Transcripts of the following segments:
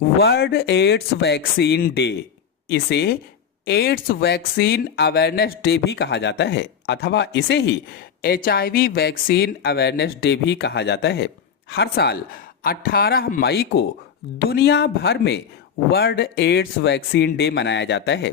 World ads vaccine day, इसे ads vaccine awareness day भी कहा जाता है अथवा इसे ही एचआईवी वैक्सीन अवेयरनेस डे भी कहा जाता है। हर साल 18 मई को दुनिया भर में वर्ल्ड एड्स वैक्सीन डे मनाया जाता है।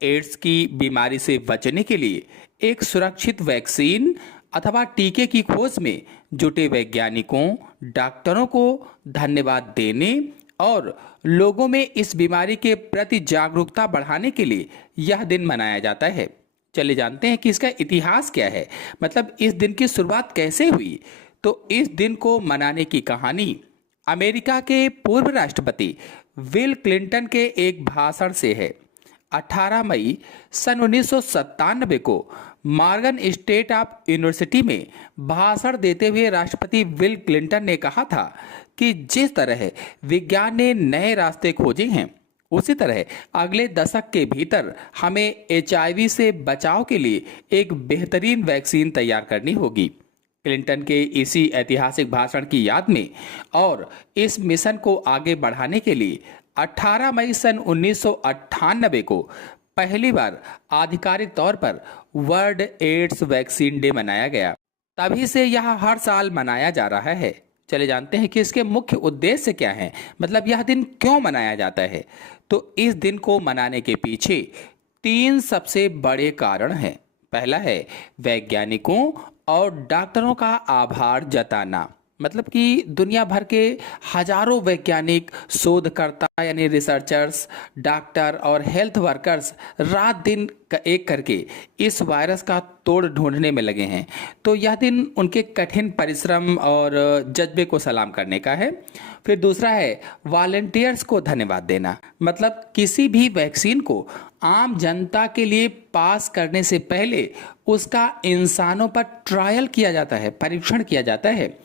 एड्स की बीमारी से बचने के लिए एक सुरक्षित वैक्सीन अथवा टीके की खोज में जुटे वैज्ञानिकों, डॉक्टरों को धन्यवाद देने और लोगों में इस बीमारी के प्रति जागरूकता बढ़ाने के लिए यह दिन मनाया जाता है। चलिए जानते हैं कि इसका इतिहास क्या है, मतलब इस दिन की शुरुआत कैसे हुई। तो इस दिन को मनाने की कहानी अमेरिका के पूर्व राष्ट्रपति बिल क्लिंटन के एक भाषण से है। 18 मई सन 1997 को मॉर्गन स्टेट ऑफ यूनिवर्सिटी में भाषण देते हुए राष्ट्रपति बिल क्लिंटन ने कहा था कि जिस तरह विज्ञान ने नए रास्ते खोजे हैं, उसी तरह अगले दशक के भीतर हमें एचआईवी से बचाव के लिए एक बेहतरीन वैक्सीन तैयार करनी होगी। क्लिंटन के इसी ऐतिहासिक भाषण की याद में और इस मिशन को आगे बढ़ाने के लिए 18 मई सन 1998 को पहली बार आधिकारिक तौर पर वर्ल्ड एड्स वैक्सीन डे मनाया गया। तभी से यह हर साल मनाया जा रहा है। चले जानते हैं कि इसके मुख्य उद्देश्य क्या हैं, मतलब यह दिन क्यों मनाया जाता है। तो इस दिन को मनाने के पीछे 3 सबसे बड़े कारण हैं। पहला है वैज्ञानिकों और डॉक्टरों का आभार जताना, मतलब कि दुनिया भर के हजारों वैज्ञानिक, शोधकर्ता यानी रिसर्चर्स, डॉक्टर और हेल्थ वर्कर्स रात दिन एक करके इस वायरस का तोड़ ढूंढने में लगे हैं। तो यह दिन उनके कठिन परिश्रम और जज्बे को सलाम करने का है। फिर दूसरा है वॉलंटियर्स को धन्यवाद देना, मतलब किसी भी वैक्सीन को आम जनता के लिए पास करने से पहले उसका इंसानों पर ट्रायल किया जाता है, परीक्षण किया जाता है।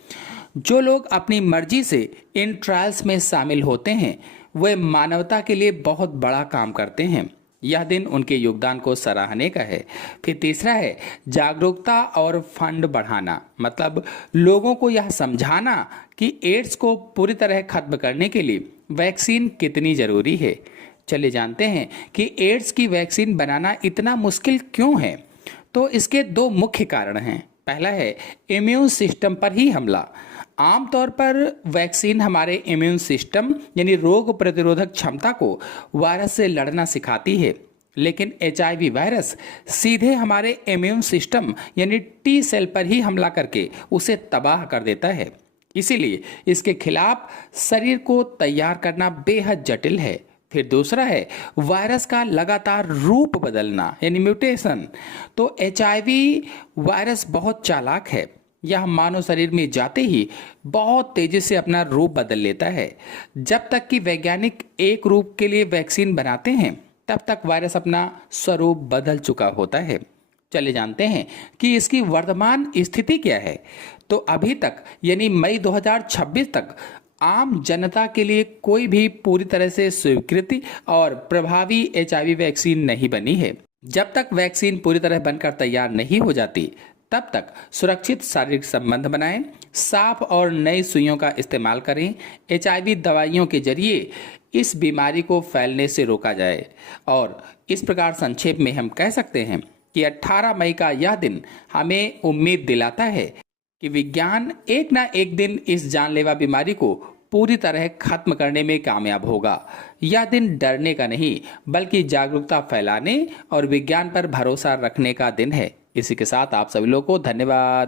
जो लोग अपनी मर्जी से इन ट्रायल्स में शामिल होते हैं, वे मानवता के लिए बहुत बड़ा काम करते हैं। यह दिन उनके योगदान को सराहने का है। फिर तीसरा है जागरूकता और फंड बढ़ाना, मतलब लोगों को यह समझाना कि एड्स को पूरी तरह खत्म करने के लिए वैक्सीन कितनी जरूरी है। चलिए जानते हैं कि एड्स की वैक्सीन बनाना इतना मुश्किल क्यों है। तो इसके 2 मुख्य कारण हैं। पहला है इम्यून सिस्टम पर ही हमला। आमतौर पर वैक्सीन हमारे इम्यून सिस्टम यानी रोग प्रतिरोधक क्षमता को वायरस से लड़ना सिखाती है, लेकिन एचआईवी वायरस सीधे हमारे इम्यून सिस्टम यानी टी सेल पर ही हमला करके उसे तबाह कर देता है। इसीलिए इसके खिलाफ शरीर को तैयार करना बेहद जटिल है। फिर दूसरा है वायरस का लगातार रूप बदलना यानी म्यूटेशन। तो एचआईवी वायरस बहुत चालाक है। यह मानव शरीर में जाते ही बहुत तेजी से अपना रूप बदल लेता है। जब तक कि वैज्ञानिक एक रूप के लिए वैक्सीन बनाते हैं, तब तक वायरस अपना स्वरूप बदल चुका होता है। चले जानते हैं कि इसकी वर्तमान स्थिति क्या है। तो अभी तक यानी मई 2026 तक आम जनता के लिए कोई भी पूरी तरह से स्वीकृति और प्रभावी एचआईवी वैक्सीन नहीं बनी है। जब तक वैक्सीन पूरी तरह बनकर तैयार नहीं हो जाती, तब तक सुरक्षित शारीरिक संबंध बनाएं, साफ और नई सुइयों का इस्तेमाल करें। एचआईवी दवाइयों के जरिए इस बीमारी को फैलने से रोका जाए। और इस प्रकार संक्षेप में हम कह सकते हैं कि 18 मई का यह दिन हमें उम्मीद दिलाता है कि विज्ञान एक ना एक दिन इस जानलेवा बीमारी को पूरी तरह खत्म करने में कामयाब होगा। यह दिन डरने का नहीं, बल्कि जागरूकता फैलाने और विज्ञान पर भरोसा रखने का दिन है। इसी के साथ आप सभी लोगों को धन्यवाद।